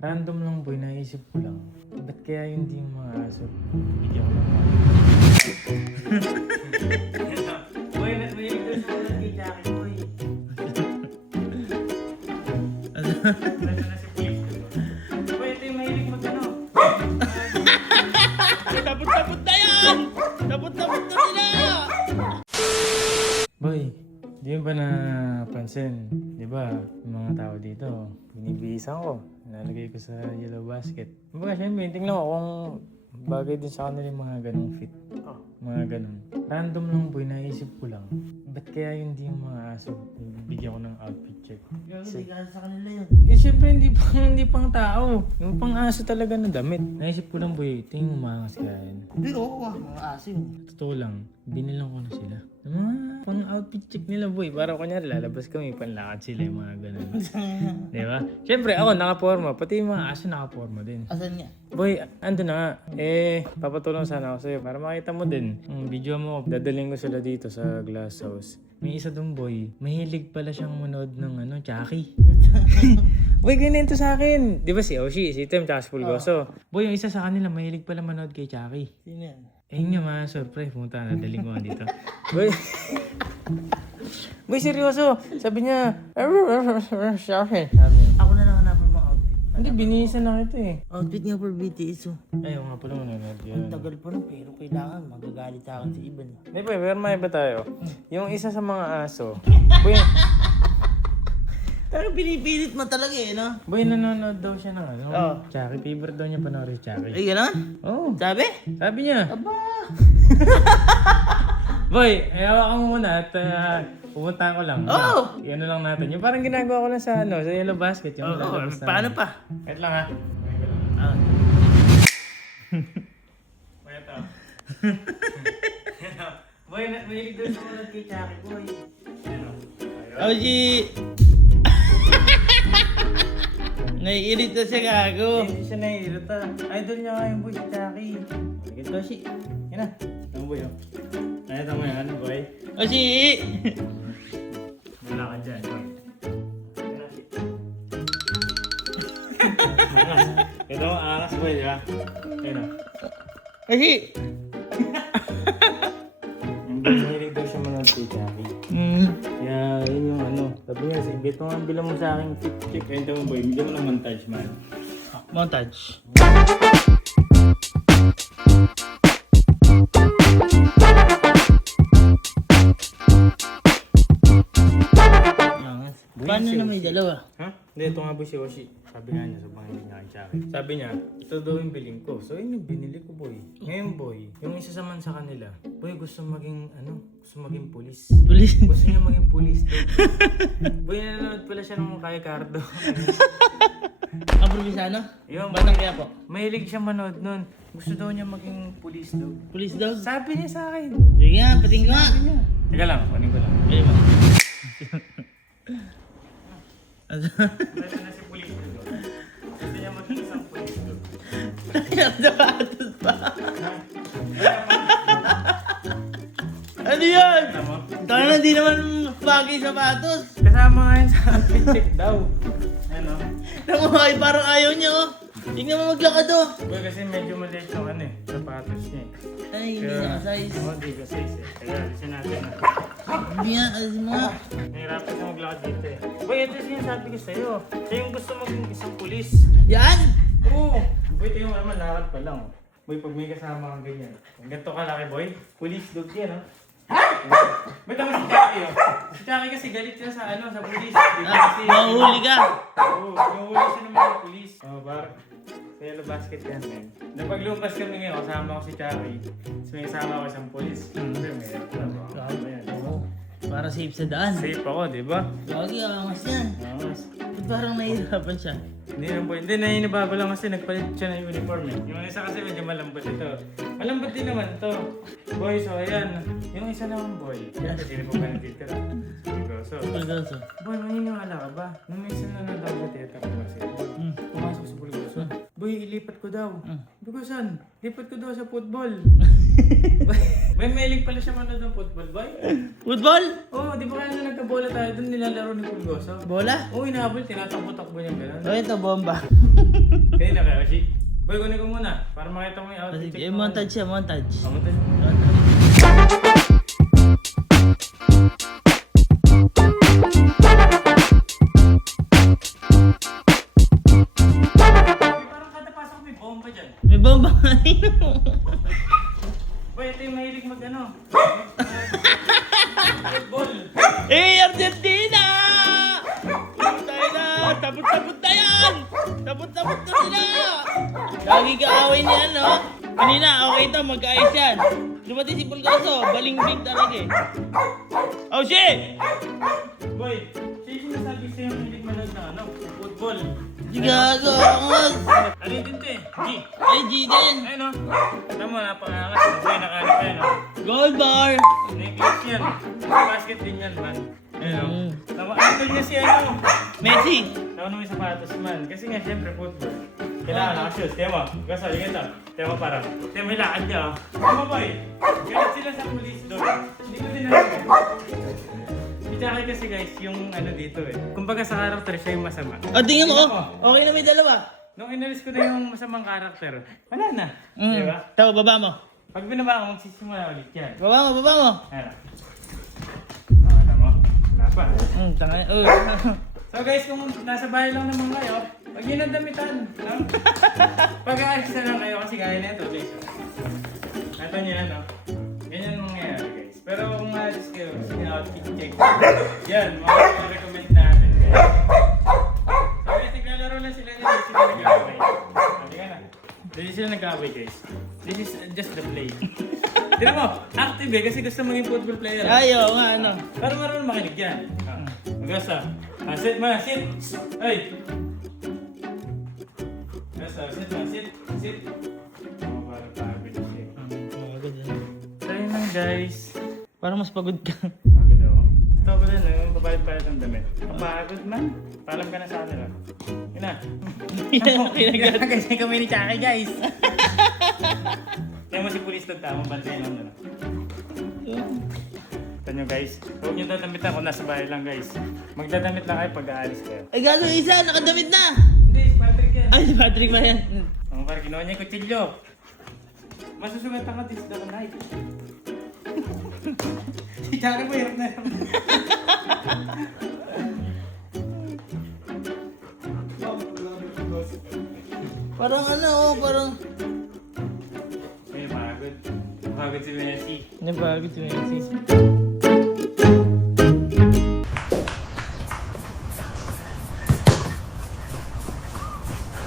Random lang boy, naisip ko lang. Ba't kaya hindi yung mga aso? Bigyan ko lang ako. Boy, may ito sa ulan kay Jackie boy. Nasa na si Police ko. Boy, ito yung mahilig mag-ano. Tapot-tapot na yan! Tapot-tapot na sila! Boy, di mo ba napansin? Di ba, yung mga tao dito, binibihisan ko. Nalagay ko sa yellow basket. Kumbaga, syempre, tingnan mo kung bagay din sa kanila yung mga ganong fit. Mga ganon. Random lang boy, naisip ko lang. Ba't kaya hindi yung mga aso? Bigyan ko ng outfit check. Hindi ka sa kanila yun. Eh, syempre, hindi pang tao. Yung pang aso talaga na damit. Naisip ko lang boy, ito yung umangas kaya yan. Pero mga aso yun. Totoo lang, binilang ko na sila. Yung mga pang outfit check nila boy. Para kunyari lalabas kami, panlakad sila yung mga ganun. Di ba? Siyempre ako nakaporma, pati yung mga aso nakaporma din. Asan nga? Boy, ando na nga. Papatulong sana ako sa'yo para makita mo din. Video mo, dadaling ko sila dito sa glass house. May isa dun boy, mahilig pala siyang manood ng Chucky. Boy, ganito sa akin. Di ba si Oshi, si Tim, tsaka si Pulgoso. Boy, yung isa sa kanila, mahilig pala manood kay Chucky. Sino yan? Yun nga mga surprise. Pumunta na, daling ko nga dito. Boy, boy, seryoso. Sabi niya, Sabi niya. Ako na lang hanapin mo outfit. Hindi, binihisan na kita eh. Outfit nga for BTS oh. Ayaw nga pala manonood Ang yun. tagal pa nun pero kailangan magagalit sa akin si Iban. Hindi pa, pero may iba tayo. Yung isa sa mga aso, boy, Pero pinipilit mo talaga eh, no? boy, nanonood daw siya ng Oo. Chucky. Favorite daw niya panoorin si Chucky. Ay, gano'n? Oo. Sabi? Sabi niya, Aba! boy, ayaw mo muna at pupunta ko lang. Oo. Yan lang natin. Yung parang ginagawa ko lang sa sa yellow basket. Yung lalabas na. Paano pa? Wait lang ha. Ah. Wait lang. Boy, mahilig doon sa ulan kay Chucky, boy. Ano? Oji! Naiirita siya gago. Hindi siya nahihirata. Idol niya nga yung boy si Chucky. Sige, Toshi. Yan na. Ang boy, oh. Nakita mo yan, boy. Oji! Wala ka dyan, boy. Ito ang angas, boy, di ba? Yan o. Oji! Hindi mahilig daw siya manood kay Chucky. Kaya yun yung sabi niya, sige, ito nga bilang mo sa aking chip. Ayun ito mo, boy. Bigyan mo ng montage, man. Montage. Paano na may dalawa? Ha? Hindi, ito nga boy si Oshi. Sabi nga niya, sobrang hindi niya kay Chucky. Sabi niya, ito daw yung biling ko. So yun yung binili ko boy. Ngayon boy, yung isa sa man sa kanila, boy gusto maging, gusto maging pulis. Tulis. Gusto niya maging pulis daw. Boy, nanonood pala siya ng kay Cardo. Ang probisano? Yung Batang kaya po? mahilig siya manood nun. Gusto daw niya maging pulis daw. Police dog? Sabi niya sa akin. Sige nga, pating nga. Teka lang, kunin ko lang. Ayun mo. Ito na si pulis daw. Gusto niya maging isang pulis daw. Nadapatos pa. Ano yan? Tama? Tanga na di naman bagay sapatos. Kasama nga yun sa outfit check daw. Ano? Namuhay parang ayaw niya oh. Tingnan mo maglakad oh. Boy, kasi medyo maliit yung sapatos niya eh. Ay, hindi naka-size. Oo, di ko size eh. Kaya alisin natin na. Hindi nga, alas mo nga. Nahirapan siya maglakad dito eh. Boy, ito yung sabi ko sa'yo. Siya yung gusto maging isang pulis. Yan! Oo! Boy, ito yung naman lakad pa lang. Boy, pag may kasama kang ganyan. Ganito kalaki boy. Pulis dog yan oh. Ba't naman si Chucky oh? Si Chucky kasi galit siya sa sa pulis. Di ba kasi? Mahuli ka. Oo, nahuli siya ng mga pulis. Bar. Sa yellow basket yan, man. Napaglupas kami ngayon, kasama ko si Chucky. Tapos may kasama ko isang pulis. Siyempre, mayroon na ba? Oo. Para safe sa daan. Safe ako, di ba? Lagi, angas yan. Angas. Ba't parang nahihirapan siya? Hindi lang po. Hindi, naninibago lang kasi nagpalit siya ng uniform eh. Yung isa kasi medyo malambot ito. Malambot din naman to. Boy, so ayan. Yung isa naman boy. Yan, sino po ba nagtitira? So, Pulgoso. boy, maniniwala ka ba? Nung minsan na nadaw sa theater ko kasi, pumasok sa Pulgoso. Boy, ilipat ko daw. Sabi ko, saan? Lipat ko daw sa football. Boy, mailig pala siya manood ng football, boy. Football? Oo, di ba kaya na nagkabola tayo doon nilalaro ni Pulgoso? Bola? Oo, inahabol, tinatakbo-takbo niya gano'n. O ito, bomba. Kanina kaya, Oshi. Boy, kunin ko muna. Para makita mo yung outfit. Sige, montage siya, montage. Montage mo muna. Parang kada pasok may bomba dyan. May bomba ka Boy, ito yung mahilig mag-ano. Football. Eh, Argentina! Tayo na! Tabot-tabot na yan! Tabot-tabot na sila! Lagi kaaway niyan, no? Kanina, okay ito, magkaayos yan. Dumating si Pulgoso, baling-bing talaga eh. Oh, shit! Boy, siya yung sinasabi sa'yo yung mahilig manood ng ano, football. Gago! Ano yun din to eh? G. Ay, G din! Ayun o. Tama, napakangas. Boy, nakahanap ka yan o. Gold bar! Necklace yan. Basket din yan, man. Ayun o. Tama, idol niya si ano. Messi! Tama naman yung sapatos, man. Kasi nga, syempre, football. Kailangan nakashoes. Tiyan mo. Gasa, ligat o. Tiyan mo parang. Tiyan mo yung lakad niya o. Tama, boy. Galit sila sa police doon. Hindi ko din alam eh. Si Jackie kasi guys, yung ano dito eh. Kumbaga sa character siya yung masama. O, tingnan mo, Tingnan oh. Okay na may dalawa. Nung inalis ko na yung masamang character, wala na. Di ba? Tao, baba mo. Pag binaba ko, magsisimula ulit yan. Baba mo, baba mo. Ayan. Ano mo? Wala pa. Tanga, So guys, kung nasa bahay lang naman kayo, huwag nyo nang damitan. No? Pag-aalis na lang kayo kasi gaya na ito, guys. Nato nyo na, no? Ganyan mangyayari, guys. Pero kung aalis kayo, gusto nyo outfit check. Yan, mga recommend natin, guys. So guys, naglalaro lang sila nila. Sila nag-away. Sabi ka na. Hindi sila nag-away, guys. This is just the play. Tignan mo, active eh, kasi gusto maging football player. Ayaw nga, ano. Pero marunong makinig yan. Magasa. Sit ma, sit. Ay. Magasa, sit ma, sit. Sit. Oh, parang pagod siya. So yun lang guys. Parang mas pagod ka. Pagod ako. Ito ko din, papalit-palit ng damit. Kapagod man. Paalam ka na sa kanila. Yun na. Kasi kami ni Chaki guys. Kaya mo si Police Dog tama, bantayan lang na. Ito nyo guys. Huwag nyo dadamitan kung nasa bahay lang guys. Magdadamit lang kayo pag aalis kayo. Ay, gago, isa, nakadamit na. Hindi, si Patrick yan. Ay, si Patrick ba yan? Ang parang ginawa niya yung kutsilyo. Masusugatan ka din sa night. Si Chaki mo, hirap na yan. Parang ano, oh, parang... Ay, pagod. Pagod si Messi. Napagod si Messi.